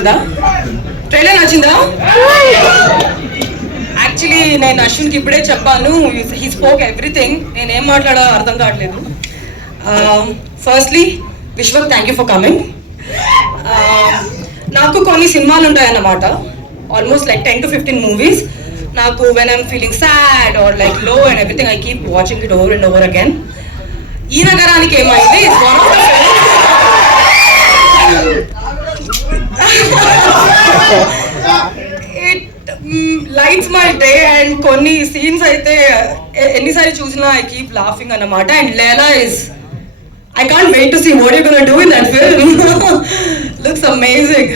నచ్చిందా? ట్రైలర్ నచ్చిందా? యాక్చువల్లీ నేను అశ్విన్కి ఇప్పుడే చెప్పాను హీ స్పోక్ ఎవ్రీథింగ్ నేను ఏం మాట్లాడో అర్థం కావట్లేదు. Uh, firstly Vishwak thank you for coming నాకు కొన్ని సినిమాలు ఉంటాయన్నమాట. Almost like ten to fifteen movies నాకు when I'm feeling sad or లైక్లో and everything I keep watching it over and over again ఈ నగరానికి ఏమైంది it's one of the it lights my day and కొన్ని scenes అయితే ఎన్నిసార్లు చూసినా I keep laughing అన్నమాట. And Leela is I can't wait to see what you gonna do in that film looks amazing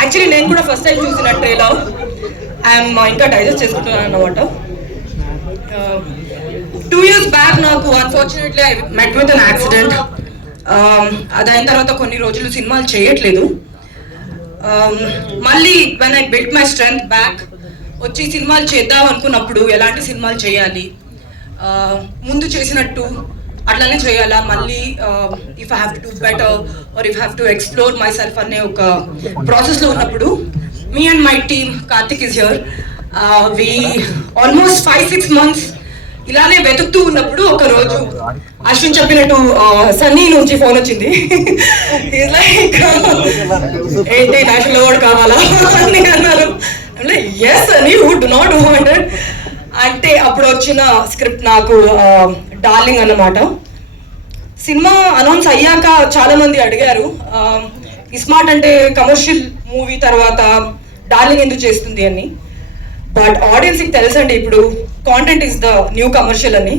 actually నేను కూడా first time చూసిన trailer I'm ఇంకా digest చేసుకుంటున్నాను అన్నమాట. టూ ఇయర్స్ బ్యాక్ నాకు unfortunately I met with an accident అదైన తర్వాత కొన్ని రోజులు సినిమాలు చేయట్లేదు. Um, మళ్ళీ when I built my strength back వచ్చి సినిమాలు చేద్దాం అనుకున్నప్పుడు ఎలాంటి సినిమాలు చేయాలి? Uh, ముందు చేసినట్టు అట్లనే చేయాలా? మళ్ళీ if I have to better or if have to explore myself అనే ఒక ప్రాసెస్లో ఉన్నప్పుడు me and my team Karthik is here we almost five six months ఇలానే వెతుకుతూ ఉన్నప్పుడు ఒక రోజు అశ్విన్ చెప్పినట్టు సన్నీ నుంచి ఫోన్ వచ్చింది. లైక్ ఏంటి నేషనల్ అవార్డ్ కావాలా? అని అన్నారు. ఎస్ అని హూ డు నాట్ వాంటెడ్ అంటే అప్పుడు వచ్చిన స్క్రిప్ట్ నాకు డార్లింగ్ అన్నమాట. సినిమా అనౌన్స్ అయ్యాక చాలా మంది అడిగారు ఇస్మార్ట్ అంటే కమర్షియల్ మూవీ తర్వాత డార్లింగ్ ఎందుకు చేస్తుంది? అని. బట్ ఆడియన్స్కి తెలుసండి ఇప్పుడు content is the new commercial అని.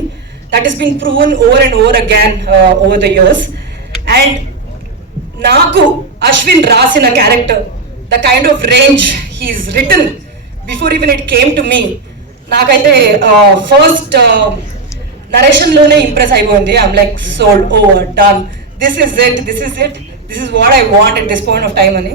That is been proven over and over again over the years and నాకు అశ్విన్ రాసిన character the kind of range he's written before even it came to me నాకైతే first నరేషన్లోనే impress అయిపోయింది. I'm like sold oh done this is it this is it this is what I want at this point of time అని.